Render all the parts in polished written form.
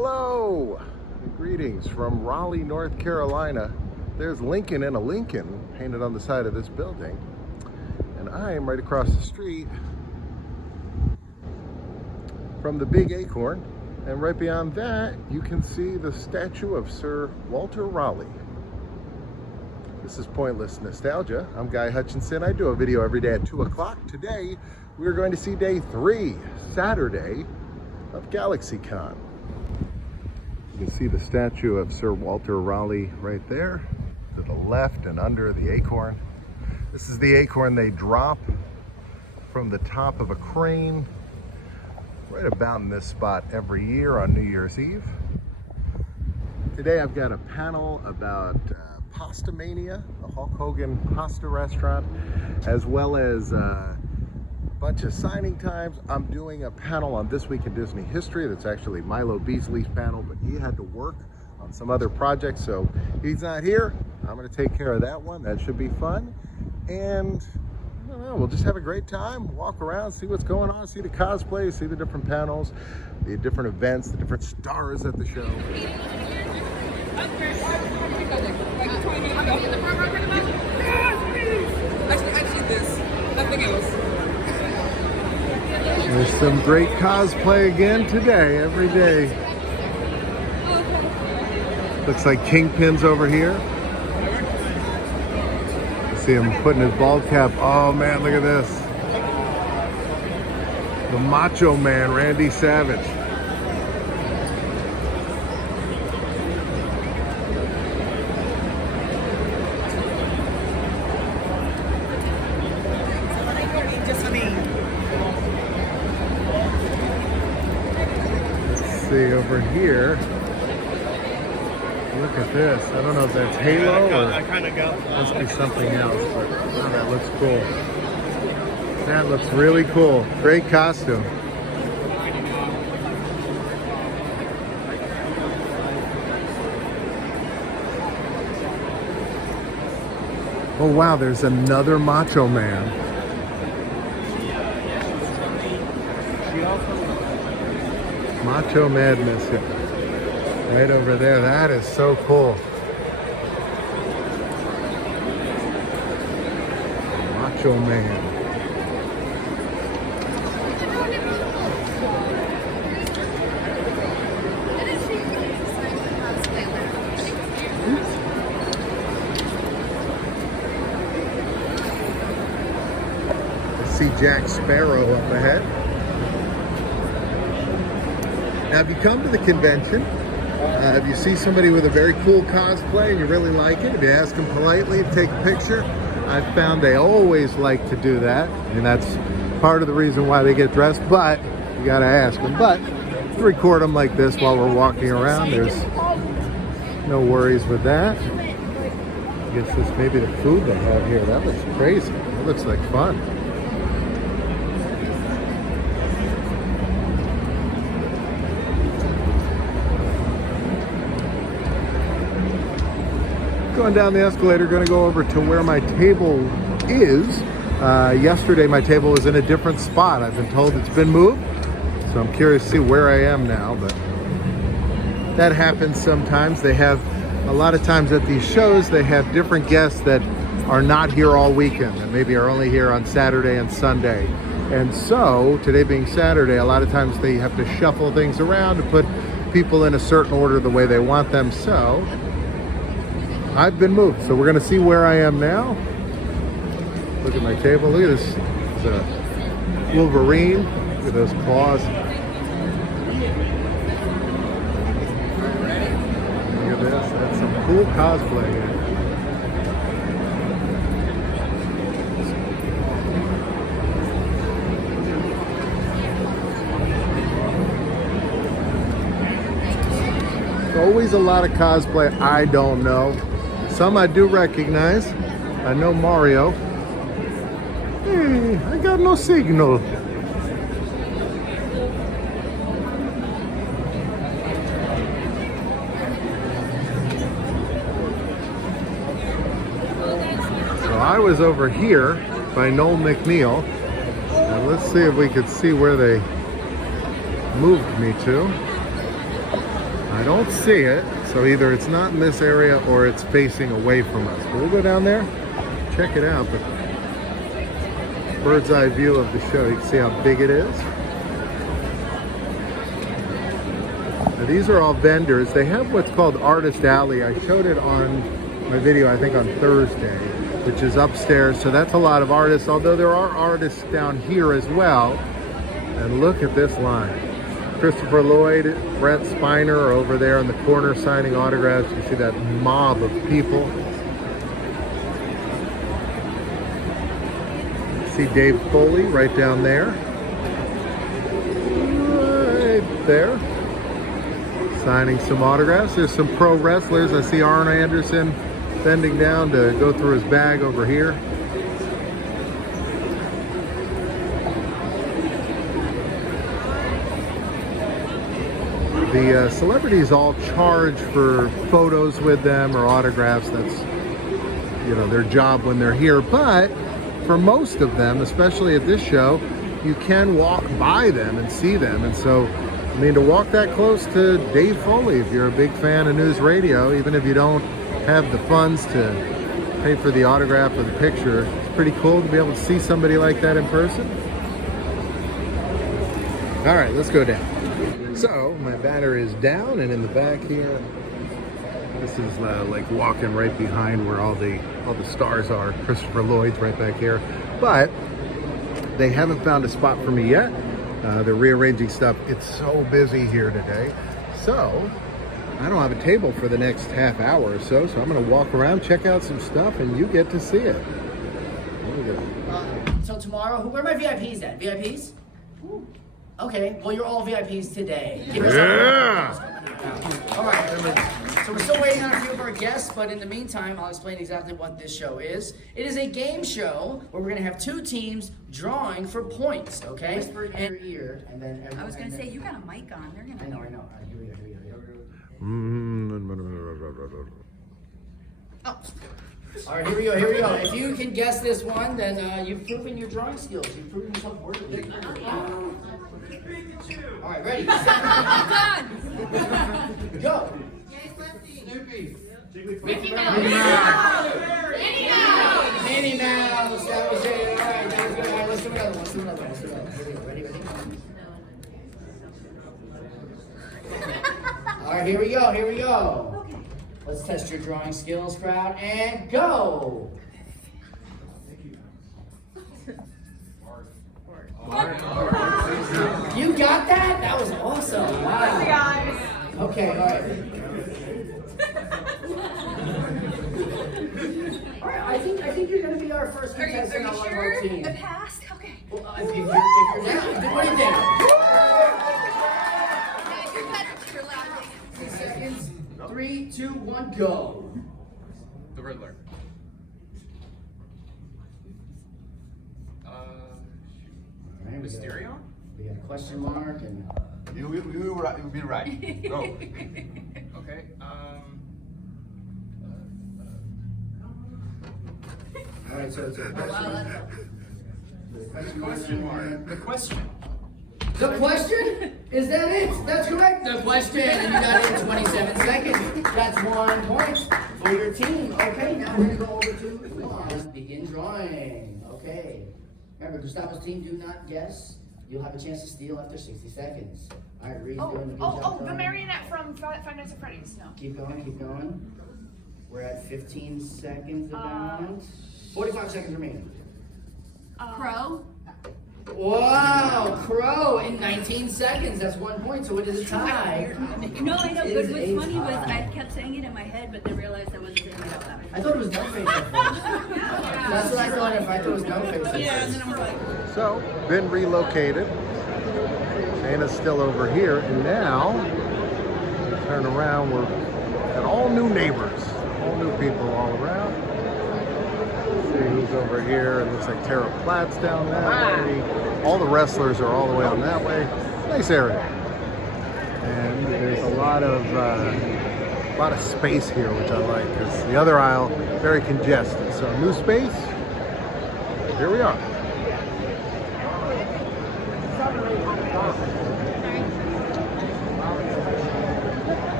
Hello, greetings from Raleigh, North Carolina. There's Lincoln and a Lincoln painted on the side of this building. And I am right across the street from the Big Acorn. And right beyond that, you can see the statue of Sir Walter Raleigh. This is Pointless Nostalgia. I'm Guy Hutchinson. I do a video every day at 2 o'clock. Today, we're going to see day 3, Saturday, of Galaxycon. You can see the statue of Sir Walter Raleigh right there to the left and under the acorn. This is the acorn they drop from the top of a crane right about in this spot every year on New Year's Eve. Today I've got a panel about Pasta Mania, the Hulk Hogan pasta restaurant, as well as bunch of signing times. I'm doing a panel on This Week in Disney History. That's actually Milo Beasley's panel, but he had to work on some other projects, so he's not here. I'm going to take care of that one. That should be fun. And I don't know, we'll just have a great time, walk around, see what's going on, see the cosplay, see the different panels, the different events, the different stars at the show. Actually, this. Nothing else. There's some great cosplay again today, every day. Looks like Kingpin's over here. See him putting his bald cap. Oh man, look at this. The Macho Man, Randy Savage. See over here, look at this. I don't know if that's Halo or must be something else, but oh, that looks cool. That looks really cool. Great costume. Oh wow, there's another Macho Man. Macho Madness, right over there. That is so cool. Macho Man. I see Jack Sparrow up ahead. Now, if you come to the convention, if you see somebody with a very cool cosplay and you really like it, if you ask them politely to take a picture, I've found they always like to do that. And that's part of the reason why they get dressed, but you gotta ask them. But record them like this while we're walking around. There's no worries with that. I guess this may be the food they have here. That looks crazy. That looks like fun. Going down the escalator, going to go over to where my table is. Yesterday my table was in a different spot. I've been told it's been moved, so I'm curious to see where I am now, but that happens sometimes. They have, a lot of times at these shows, they have different guests that are not here all weekend, that maybe are only here on Saturday and Sunday. And so, today being Saturday, a lot of times they have to shuffle things around to put people in a certain order the way they want them, so I've been moved, so we're going to see where I am now. Look at my table. Look at this. It's a Wolverine. Look at those claws. Look at this. That's some cool cosplay here. There's always a lot of cosplay I don't know. Some I do recognize. I know Mario. Hey, I got no signal. So I was over here by Noel McNeil. Now let's see if we could see where they moved me to. I don't see it, so either it's not in this area or it's facing away from us. But we'll go down there, check it out. But bird's eye view of the show, you can see how big it is. Now, these are all vendors. They have what's called Artist Alley. I showed it on my video, I think on Thursday, which is upstairs. So that's a lot of artists, although there are artists down here as well. And look at this line. Christopher Lloyd, Brent Spiner are over there in the corner signing autographs. You see that mob of people. See Dave Foley right down there. Right there. Signing some autographs. There's some pro wrestlers. I see Arn Anderson bending down to go through his bag over here. The celebrities all charge for photos with them or autographs. That's, you know, their job when they're here. But for most of them, especially at this show, you can walk by them and see them. And so, I mean, to walk that close to Dave Foley, if you're a big fan of news radio, even if you don't have the funds to pay for the autograph or the picture, it's pretty cool to be able to see somebody like that in person. All right, let's go down. So my battery is down, and in the back here, this is like walking right behind where all the stars are. Christopher Lloyd's right back here, but they haven't found a spot for me yet. They're rearranging stuff. It's so busy here today, so I don't have a table for the next half hour or so. So I'm gonna walk around, check out some stuff, and you get to see it. So tomorrow, where are my VIPs at? VIPs? Ooh. Okay, well, you're all VIPs today. Yeah! All right, so we're still waiting on a few of our guests, but in the meantime, I'll explain exactly what this show is. It is a game show where we're going to have two teams drawing for points, okay? Whisper in your ear, and then... I was going to say, you got a mic on. They're gonna... I know. All right, here we go. Oh. All right, here we go. If you can guess this one, then you've proven your drawing skills. You've proven yourself worthy. All right, ready? Go. Snoopy. Mickey Mouse. Minnie Mouse. That was it. All right, that was good. All right, let's do another one. Ready? All right, here we go. Okay. Let's test your drawing skills, crowd, and go. You got that? That was awesome. Wow. Okay, all right. All right, I think you're going to be our first contestant on one of our team. The past? Okay. Well, if you're down, what do you think? You're laughing. 6 seconds. 3, 2, 1, go. The Riddler. Mysterio? We got a question mark and... You'll be right. Go. Okay. All right, so it's a Question mark. The question. The question? Is that it? That's correct. The question, and you got it in 27 seconds. That's 1 point for your team. Okay, now we're going to go over to Let's begin drawing. Okay. Remember, Gustavo's team, do not guess. You'll have a chance to steal after 60 seconds. All right, Reed's doing a good job. The marionette from Five Nights at Freddy's. No. Keep going. We're at 15 seconds about. 45 seconds remaining. Crow. Wow, Crow in 19 seconds. That's 1 point, so it is a tie. No, I know, It but is what's a funny was tie. I kept saying it in my head, but then realized I wasn't saying it out loud. I thought it was no face at first. That's what I thought if I thought it was no face at first. Yeah, and then I was like, So, been relocated. Shayna's still over here, and now, turn around, we're got all new neighbors, all new people all around. See who's over here. It looks like Tara Platt's down that way. All the wrestlers are all the way on that way. Nice area. And there's a lot of space here, which I like, because the other aisle very congested. So new space. Here we are.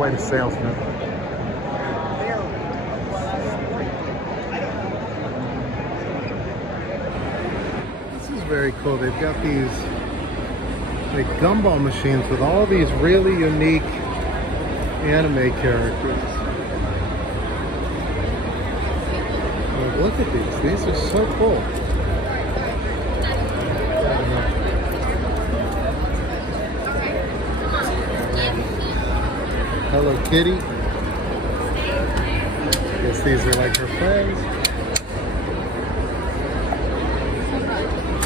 quite a salesman. This is very cool. They've got these like gumball machines with all these really unique anime characters. Like, look at these. These are so cool. Hello Kitty. I guess these are like her friends.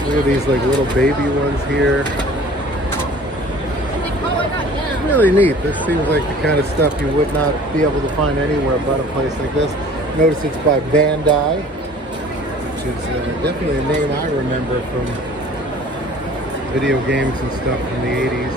Look at these like little baby ones here. It's really neat. This seems like the kind of stuff you would not be able to find anywhere but a place like this. Notice it's by Bandai, which is definitely a name I remember from video games and stuff from the 80s.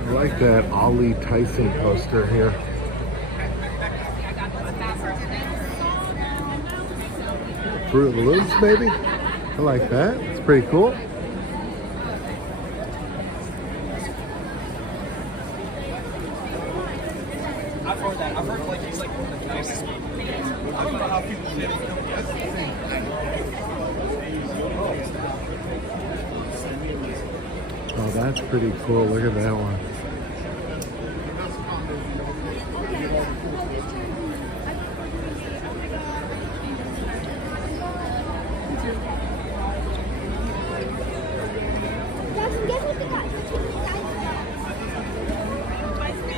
I like that Ollie Tyson poster here. Fruit Loops, maybe? I like that. It's pretty cool. I've heard that. I've heard like he's like one of the nicest people. I don't know how people live. Oh, that's pretty cool. Look at that one.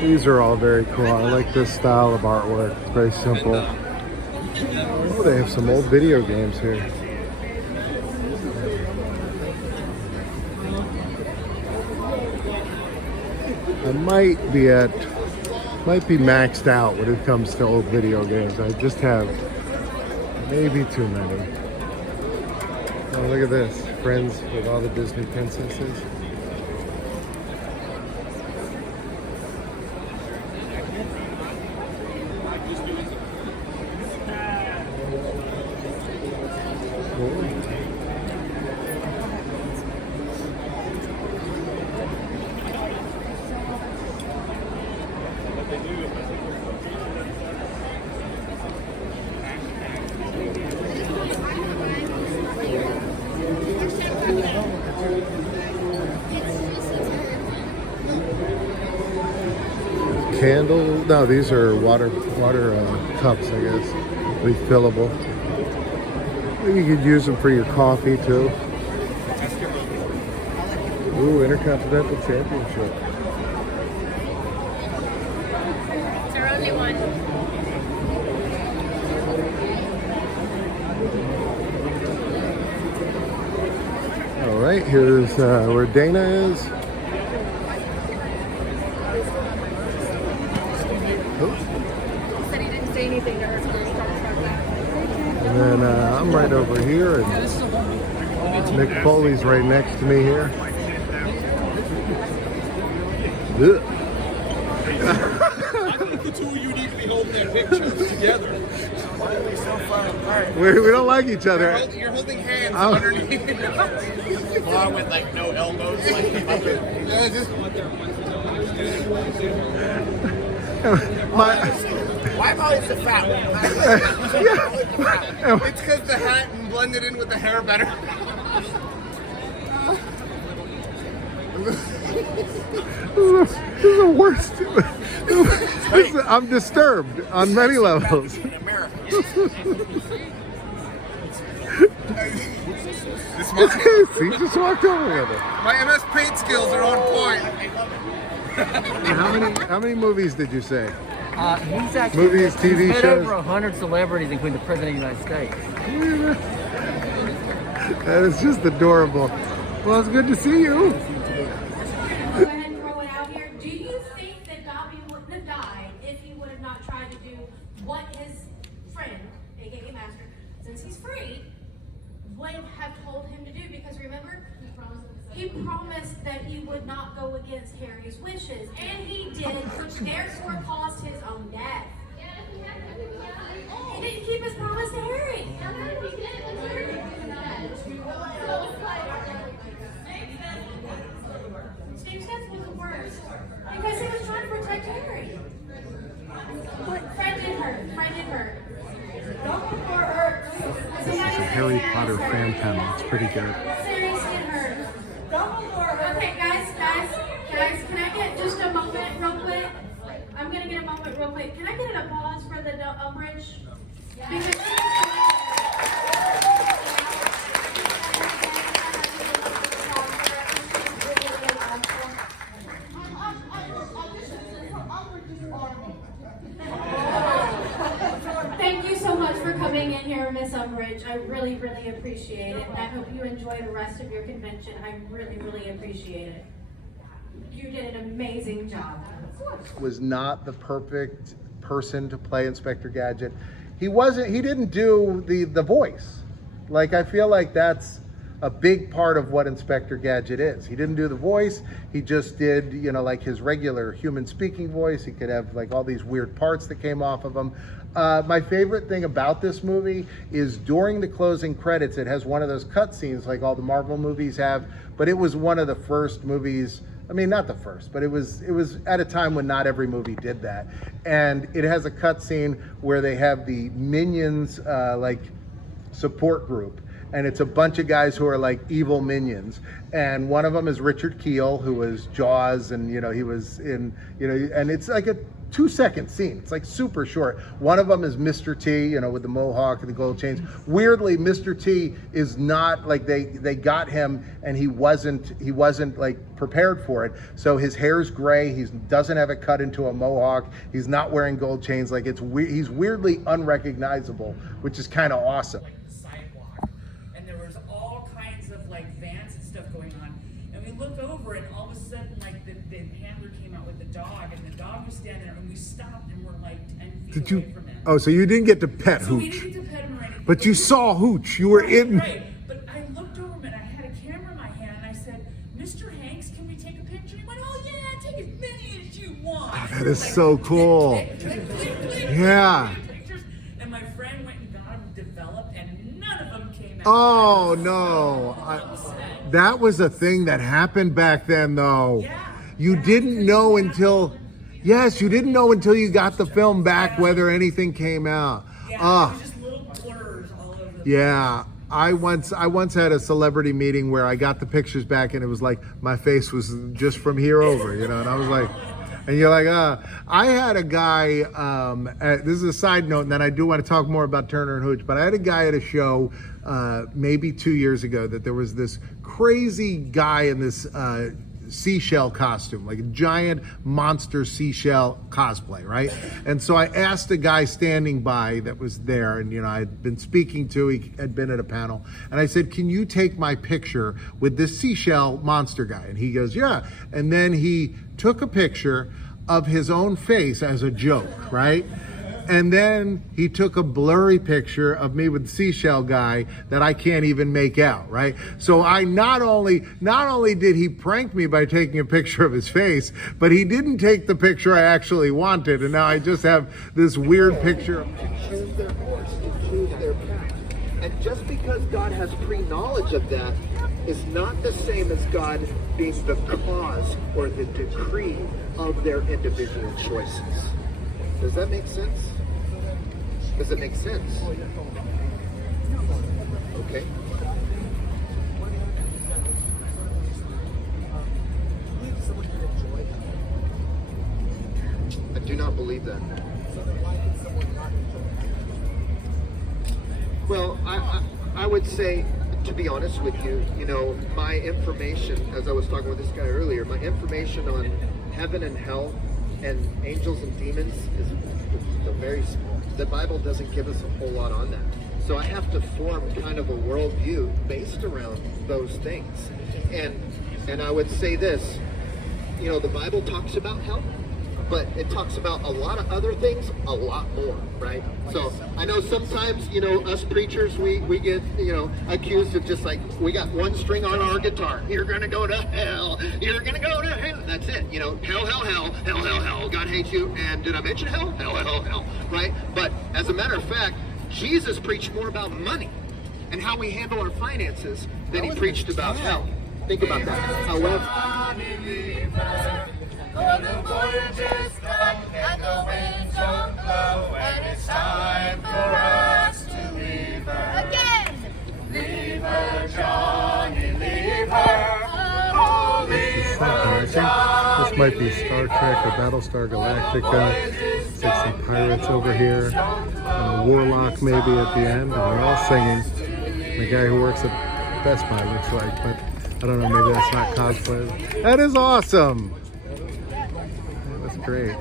These are all very cool. I like this style of artwork. It's very simple. Oh, they have some old video games here. I might be maxed out when it comes to old video games. I just have maybe too many. Oh, look at this. Friends with all the Disney princesses. Cool. Candle? No, these are water cups, I guess. Refillable. Maybe you could use them for your coffee too. Ooh, Intercontinental Championship. It's our only one. All right, here's where Dana is. Said he didn't say anything to her. And then I'm right over here, and Mick Foley's right next to me here. Ugh. I think the two of you need to be holding that picture together. We don't like each other. You're holding hands Oh. underneath. Along with like no elbows, like up it. Yeah, just why am I always the fat one? It's because the hat and blended in with the hair better. This is the worst. I'm disturbed on many levels. He just walked over with it. My MS Paint skills are on point. How many movies did you say? He's actually Movies, TV met shows? over 100 celebrities, including the President of the United States. That is just adorable. Well, it's good to see you. Go ahead and throw it out here. Do you think that Dobby wouldn't have died if he would have not tried to do what his friend, aka Master, since he's free, would have told him to do? Because remember, he promised that he would not go against Harry's wishes, and he did, which therefore caused his own death. He didn't keep his promise to Harry. Makes sense was the worst because he was trying to protect Harry. Fred did hurt. Fred did hurt. Dumbledore hurt. This is a Harry Potter fan panel. It's pretty good. Sirius did hurt. Dumbledore. Okay, guys, can I get just a moment real quick? I'm gonna get a moment real quick. Can I get an applause for the Umbridge? Because thank you so much for coming in here, Miss Umbridge. I really, really appreciate it. And I hope you enjoy the rest of your convention. I really, really appreciate it. You did an amazing job. Was not the perfect person to play Inspector Gadget. He didn't do the voice. Like, I feel like that's a big part of what Inspector Gadget is. He didn't do the voice. He just did, you know, like his regular human speaking voice. He could have like all these weird parts that came off of him. My favorite thing about this movie is during the closing credits, it has one of those cutscenes like all the Marvel movies have, but it was one of the first movies. I mean, not the first, but it was at a time when not every movie did that. And it has a cutscene where they have the Minions like support group. And it's a bunch of guys who are like evil minions. And one of them is Richard Kiel, who was Jaws, and you know, he was in, you know, and it's like a 2-second scene. It's like super short. One of them is Mr. T, you know, with the mohawk and the gold chains. Weirdly, Mr. T is not like they got him and he wasn't like prepared for it. So his hair's gray. He doesn't have it cut into a mohawk. He's not wearing gold chains. Like he's weirdly unrecognizable, which is kind of awesome. Vans and stuff going on, and we look over and all of a sudden like the handler came out with the dog, and the dog was standing there, and we stopped and we're like 10 feet away from him. Oh, so you didn't get to pet So Hooch. we didn't get to pet him or anything. But you saw Hooch. You were in. Right. But I looked over him and I had a camera in my hand and I said, "Mr. Hanks, can we take a picture?" He went, "Oh yeah, take as many as you want." Oh, that is so cool. Yeah. And my friend went and got them developed, and none of them came out. Oh no. That was a thing that happened back then, though. Yeah. You didn't know until, yes, you didn't know until you got the film back whether anything came out. Yeah, it was just little blurs all over the Yeah. I once had a celebrity meeting where I got the pictures back and it was like my face was just from here over, you know, and I was like, and you're like, I had a guy, this is a side note, and then I do want to talk more about Turner and Hooch, but I had a guy at a show maybe 2 years ago that there was this crazy guy in this seashell costume, like a giant monster seashell cosplay, right? And so I asked a guy standing by that was there, and you know, I'd been speaking to, he had been at a panel, and I said, "Can you take my picture with this seashell monster guy?" And he goes, "Yeah." And then he took a picture of his own face as a joke, right? And then he took a blurry picture of me with the seashell guy that I can't even make out, right? So I not only did he prank me by taking a picture of his face, but he didn't take the picture I actually wanted, and now I just have this weird picture. Choose their course, to choose their path. And just because God has pre-knowledge of that is not the same as God being the cause or the decree of their individual choices. Does that make sense? Does it make sense? Okay. I do not believe that. Well, I would say, to be honest with you, you know, my information, as I was talking with this guy earlier, my information on heaven and hell and angels and demons is very small. The Bible doesn't give us a whole lot on that. So I have to form kind of a worldview based around those things. And I would say this, you know, the Bible talks about hell. but it talks about a lot of other things a lot more, right? So I know sometimes, you know, us preachers, we get, you know, accused of just like, we got one string on our guitar. You're gonna go to hell. You're gonna go to hell. That's it. You know, hell, hell, hell, hell, hell, hell. God hates you. And did I mention hell? Hell, hell, hell, right? But as a matter of fact, Jesus preached more about money and how we handle our finances than he preached about hell. Think about that. However, the voyages come and the winds don't blow, and it's time for us to leave her. Again! Leave her, Johnny, leave her. Oh, leave her, Johnny. This might be Star Trek or Battlestar Galactica. It's like some pirates over here, and a warlock maybe at the end, and they're all singing. The guy who works at Best Buy looks like, but I don't know, maybe that's not cosplay. That is awesome! That's great.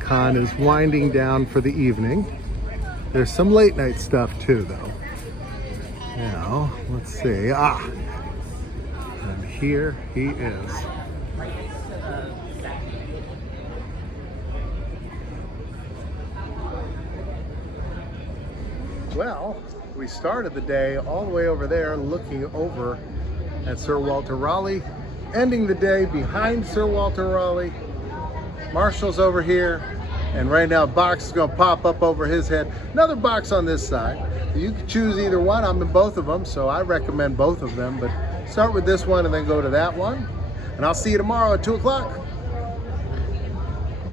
Con is winding down for the evening. There's some late night stuff too, though. Now, let's see. And here he is. Well, we started the day all the way over there looking over at Sir Walter Raleigh, ending the day behind Sir Walter Raleigh. Marshall's over here, and right now a box is going to pop up over his head. Another box on this side. You can choose either one. I'm in both of them, so I recommend both of them, but start with this one and then go to that one. And I'll see you tomorrow at 2 o'clock.